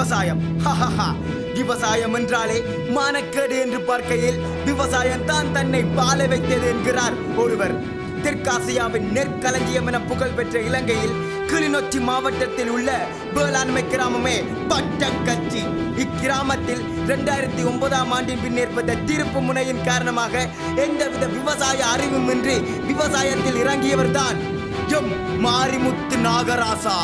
விவசாயம். விவசாயம் என்றாலே மானக்கேடு என்று பார்க்கையில் விவசாயம் தான் தன்னை வாழ வைத்தது என்கிறார் ஒருவர். தெற்காசியாவின் நெற்களஞ்சியம் என புகழ் பெற்ற இலங்கையில் கிளிநொச்சி மாவட்டத்தில் உள்ள வேளாண்மை கிராமமே பட்டக்கச்சி. இக்கிராமத்தில் 2009ஆம் ஆண்டின் பின் ஏற்பட்ட திருப்பு முனையின் காரணமாக எந்தவித விவசாய அறிவுமின்றி விவசாயத்தில் இறங்கியவர் தான் எம் மாரிமுத்து நாகராசா.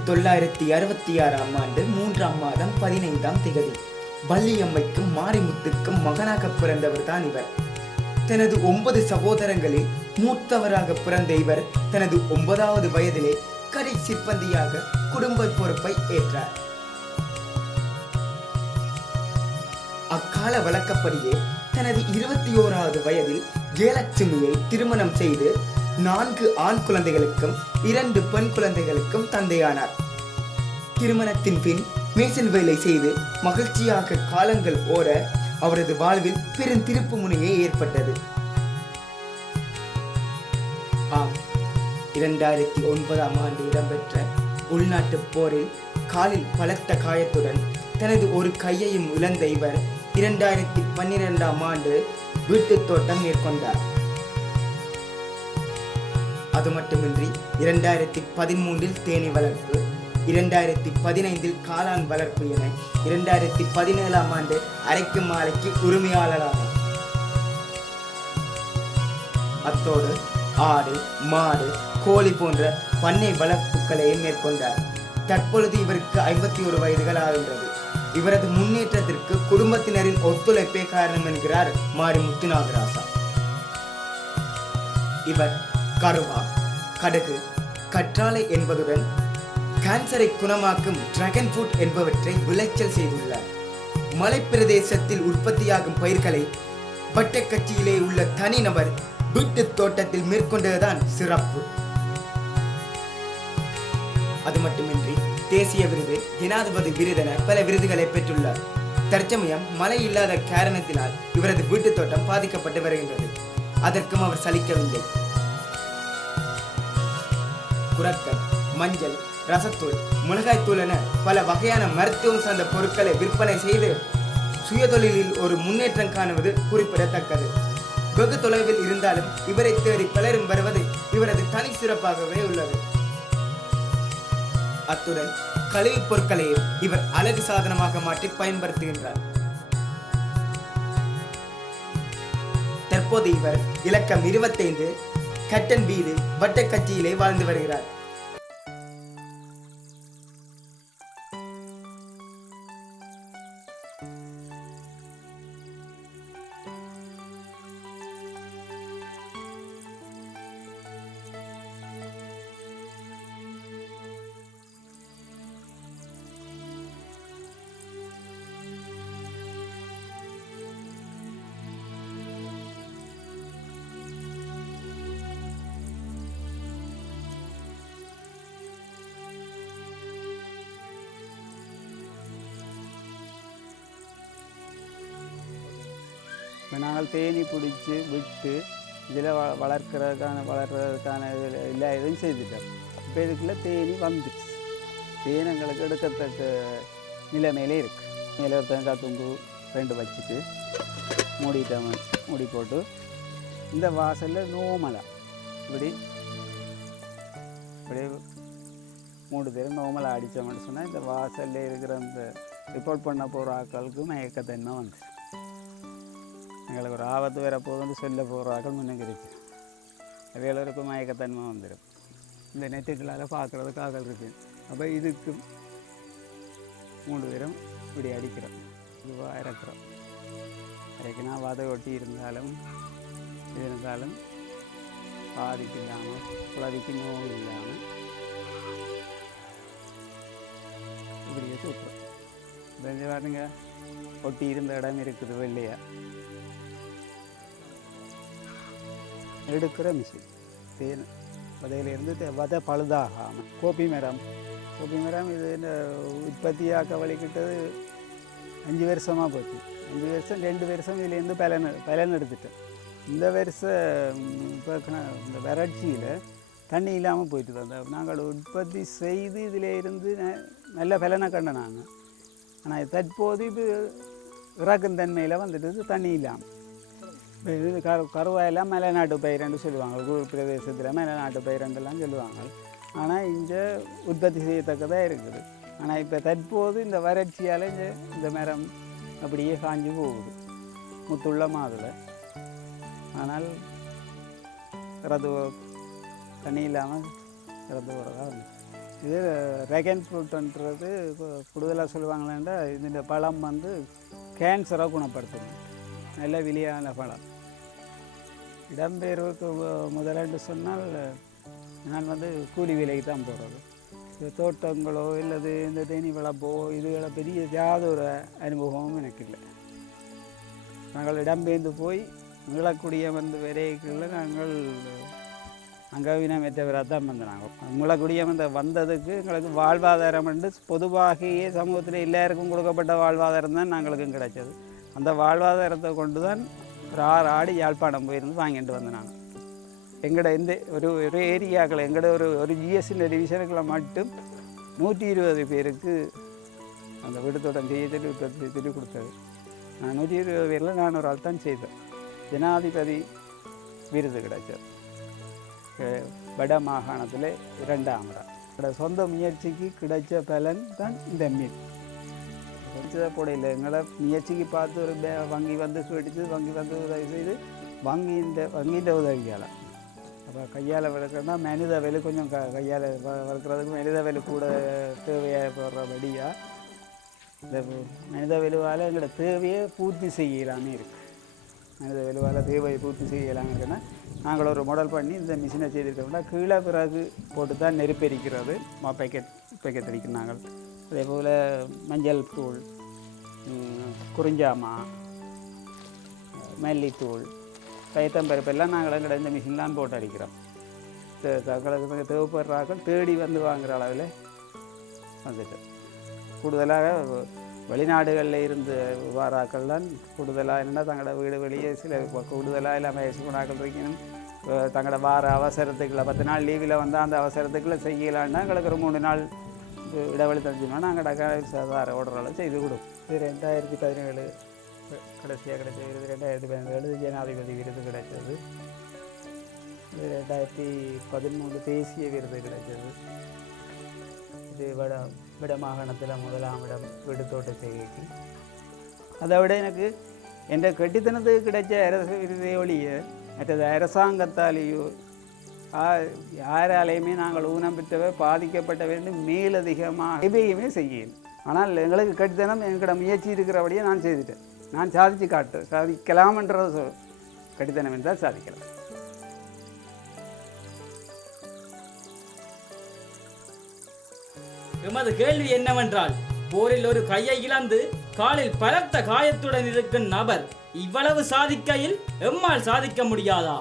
1966ஆம் ஆண்டு 3ஆம் மாதம் 15ஆம் திகதி வள்ளியம்மைக்கும் மாரிமுத்துக்கும் மகனாக பிறந்தவர் தான் இவர். தனது 9 சகோதரங்களில் மூத்தவராக பிறந்த இவர் தனது 9வது வயதிலே கரை சிற்பந்தியாக குடும்ப பொறுப்பை ஏற்றார். அக்கால வழக்கப்படியே தனது 21வது வயதில் ஜெயலட்சுமியை திருமணம் செய்து 4 ஆண் குழந்தைகளுக்கும் 2 பெண் குழந்தைகளுக்கும் தந்தையானார். திருமணத்தின் பின் மேசன் வேலை செய்து மகிழ்ச்சியாக காலங்கள் ஓட அவரது வாழ்வில் பெரும் திருப்பு முனையே ஏற்பட்டது. 2009ஆம் ஆண்டு இடம்பெற்ற உள்நாட்டு போரில் காலில் பலத்த காயத்துடன் தனது ஒரு கையையும் இழந்த இவர் 2012ஆம் ஆண்டு வீட்டு தோட்டம் மேற்கொண்டார். அது மட்டுமின்றி 2013இல் தேனி வளர்ப்பு, 2015இல் காளான் வளர்ப்பு என 2017ஆம் ஆண்டு அரைக்கும் மாலைக்கு உரிமையாளரானார். அத்தோடு ஆடு, மாடு, கோழி போன்ற பண்ணை வளர்ப்புகளையும் மேற்கொண்டார். தற்பொழுது இவருக்கு 51 வயதுகள் ஆகின்றது. இவரது முன்னேற்றத்திற்கு குடும்பத்தினரின் ஒத்துழைப்பே காரணம் என்கிறார் மாரிமுத்து நாகராசா. இவர் கருவா, கடுகு, கற்றாழை என்பதுடன் கேன்சரை குணமாக்கும் டிராகன் ஃப்ரூட் என்பவற்றை விளைச்சல் செய்துள்ளார். மலைப்பிரதேசத்தில் உற்பத்தியாகும் பயிர்களை பட்டக்கச்சியிலே உள்ள தனிநபர் வீட்டு தோட்டத்தில் மேற்கொண்டதுதான் சிறப்பு. அது மட்டுமின்றி தேசிய விருது, ஜனாதிபதி விருதென பல விருதுகளை பெற்றுள்ளார். தற்சமயம் மழை இல்லாத காரணத்தினால் இவரது வீட்டு தோட்டம் பாதிக்கப்பட்டு வருகின்றது. அதற்கும் அவர் சலிக்கவில்லை. குரக்கல், மஞ்சள், ரசத்தூள், மிளகாய்த்தூள் என பல வகையான மருத்துவம் சார்ந்த பொருட்களை விற்பனை செய்து சுயதொழிலில் ஒரு முன்னேற்றம் காணுவது குறிப்பிடத்தக்கது. வெகு தொலைவில் இருந்தாலும் இவரை தேடி பலரும் வருவது இவரது தனி சிறப்பாகவே உள்ளது. அத்துடன் கழிவுப் பொருட்களையும் இவர் அழகு சாதனமாக மாற்றி பயன்படுத்துகின்றார். தற்போது இவர் இலக்கம் 25 கட்டன் வீடு வட்டக்கச்சியிலே வாழ்ந்து வருகிறார். இப்போ நாங்கள் தேனி பிடிச்சி விட்டு இதில் வளர்க்குறதுக்கான எல்லா இதுவும் செய்துட்டோம். இப்போ இதுக்குள்ளே தேனி வந்துடுச்சு. தேன் எங்களுக்கு எடுக்கத்தக்க நிலைமையிலே இருக்குது. மேலே ஒரு தேங்காய் துண்டு 2 வச்சுட்டு மூடிட்டோம். மூடி போட்டு இந்த வாசலில் நோமலாக இப்படி 3 பேர் நோமலாக அடித்தோம்னு சொன்னால் இந்த வாசலில் இருக்கிற அந்த ரிப்போர்ட் பண்ண போகிற ஆட்களுக்கு மயக்கத்தன்மை வந்துச்சு. எங்களுக்கு ஒரு ஆபத்து வேற போதுன்னு சொல்ல போகிற ஆக்கள் முன்னுக்கு இருக்கு. அவைகளுக்கும் மயக்கத்தன்மை வந்துடும். இந்த நெட்டுகளால் பார்க்குறதுக்கு ஆக்கள் இருக்கு. அப்போ இதுக்கு 3 பேரும் இப்படி அடிக்கிறோம், இதுவாக இறக்குறோம். இறக்கினா வதை ஒட்டி இருந்தாலும் பாதிப்பு இல்லாமல் குழந்தைக்கு நோய் இல்லாமல் இப்படியே தூக்குறோம். தெரிஞ்ச பாருங்க, ஒட்டி இருந்த இடம் இருக்குது வெள்ளையா. எடுக்கிற மிஷின். தேன் விதையிலேருந்து விதை பழுதாகாமல். கோபி மரம் இது இந்த உற்பத்தியாக்க வலிக்கிட்டது 5 வருஷமாக போச்சு. 5 வருஷம் 2 வருஷம் இதுலேருந்து பலன் எடுத்துட்டேன். இந்த வருஷம் இப்போ இந்த வறட்சியில் தண்ணி இல்லாமல் போயிட்டு தான் நாங்கள் உற்பத்தி செய்து இதில் இருந்து நல்ல பலனை கண்டேன் நாங்கள். ஆனால் தற்போது இது இறக்கும் தன்மையில் வந்துட்டு தண்ணி இல்லாமல் இப்போ இது கருவாயெல்லாம் மலைநாட்டு பயிரண்டு சொல்லுவாங்க. குளிர் பிரதேசத்தில் மலைநாட்டு பயிரண்டெல்லாம் சொல்லுவாங்க. ஆனால் இங்கே உற்பத்தி செய்யத்தக்கதாக இருக்குது. ஆனால் இப்போ தற்போது இந்த வறட்சியால் இந்த மரம் அப்படியே காஞ்சி போகுது முத்துள்ள மாதுளை. ஆனால் இறந்து தண்ணி இல்லாமல் இறந்து போகிறதா வந்து இது ட்ராகன் ஃப்ரூட்டுன்றது இப்போ கூடுதலாக சொல்லுவாங்களேன்டா இந்த பழம் வந்து கேன்சரை குணப்படுத்தணும். நல்ல விலையான பழம். இடம்பெயர்வுக்கு முதலென்று சொன்னால் நான் வந்து கூலி வேலைக்கு தான் போகிறது. தோட்டங்களோ இல்லது இந்த தேனி வளர்ப்போ இதுகளை பெரிய யாதொரு அனுபவமும் எனக்கு இல்லை. நாங்கள் இடம்பெயர்ந்து போய் மீளக்கூடிய வந்து விரைக்குள்ள நாங்கள் அங்கவீனமற்றவராக தான் வந்தாங்க. மீளக்கூடிய வந்ததுக்கு எங்களுக்கு வாழ்வாதாரம் என்று பொதுவாகவே சமூகத்தில் எல்லாருக்கும் கொடுக்கப்பட்ட வாழ்வாதாரம் தான் நாங்களுக்கும் கிடைச்சது. அந்த வாழ்வாதாரத்தை கொண்டு தான் ஒரு 6 ஆடு யாழ்ப்பாணம் போயிருந்து வாங்கிட்டு வந்தேன். நான் எங்களோட இந்த ஒரு ஏரியாக்களை எங்களோட ஒரு ஜிஎஸ்டி டிவிஷனுக்குள்ள மட்டும் 120 பேருக்கு அந்த விடுதோட்டம் செய்ய சொல்லி கொடுத்தது. நான் 120 பேரில் நான் ஒரு ஆள் தான் செய்தேன். ஜனாதிபதி விருது கிடைச்சது வட மாகாணத்தில் 2ஆம் இடம். என்னோட சொந்த முயற்சிக்கு கிடைச்ச பலன் தான் இந்த மீன். கொஞ்சம் போடையில் எங்களை முயற்சிக்கு பார்த்து ஒரு வங்கி வந்து சுடிச்சு வங்கி வந்து உதவி செய்து வங்கின்ற உதவியால் அப்போ கையால் வளர்க்குறதுனா மனித வேலை கொஞ்சம் கையால் வளர்க்குறதுக்கு மனித வேலை கூட தேவையாக போடுறபடியாக இந்த மனித வேலுவால் எங்களோட தேவையை பூர்த்தி செய்யலாமே இருக்குது. மனித வேலுவால் தேவையை பூர்த்தி செய்யலாமே இருக்குன்னா நாங்கள் ஒரு மாடல் பண்ணி இந்த மிஷினை செய்திருக்கோம்னா கீழே பிறகு போட்டு தான் நெருப்பெரிக்கிறது. பேக்கெட் அடிக்கும் நாங்கள். அதே போல் மஞ்சள் தூள், குறிஞ்சாமா, மல்லித்தூள், பயத்தம்பருப்பெல்லாம் நாங்கள் எங்கட இந்த மிஷின்லாம் போட்டு அடிக்கிறோம். தங்களுக்கு தேவைப்படுறாக்கள் தேடி வந்து வாங்குகிற அளவில் வந்துட்டு கூடுதலாக வெளிநாடுகளில் இருந்து வாராக்கள்லாம் கூடுதலாக என்னென்னா தங்களோட வீடு வெளியே சில கூடுதலாக இல்லாமல் வயசுக்குனாக்கள் இருக்கணும். தங்களோட வார அவசரத்துக்குள்ள 10 நாள் லீவில் வந்தால் அந்த அவசரத்துக்குள்ளே செய்யலான்னா எங்களுக்கு ஒரு 3 நாள் இடைவெளி தந்துச்சோம்னா நாங்கள் டக்கார ஓடுற செய்து கொடுப்போம். இது 2017 கடைசியாக கிடைச்ச விருது. 2017 ஜனாதிபதி விருது கிடைச்சது. இது 2013 தேசிய விருது கிடைச்சது. இது விட மாகாணத்தில் 1ஆம் இடம் விடுதோட்ட செய்கைக்கு. அதை விட எனக்கு என்ற கட்டித்தனத்துக்கு கிடைச்ச அரசு விருதை ஒழிய மற்றது அரசாங்கத்தாலேயோ யாராலையுமே நாங்கள் ஊனம் பெற்றவை பாதிக்கப்பட்டவை மேலதிகமாக எதையுமே செய்யணும். ஆனால் எங்களுக்கு கட்டித்தனம் எங்களோட முயற்சி இருக்கிறபடியே நான் செய்துட்டேன். நான் சாதிக்கலாம்ன்றத கட்டித்தனம் என்றால் சாதிக்கலாம். எமது கேள்வி என்னவென்றால், போரில் ஒரு கையை இழந்து காலில் பலத்த காயத்துடன் இருக்கும் நபர் இவ்வளவு சாதிக்கையில் எம்மால் சாதிக்க முடியாதா?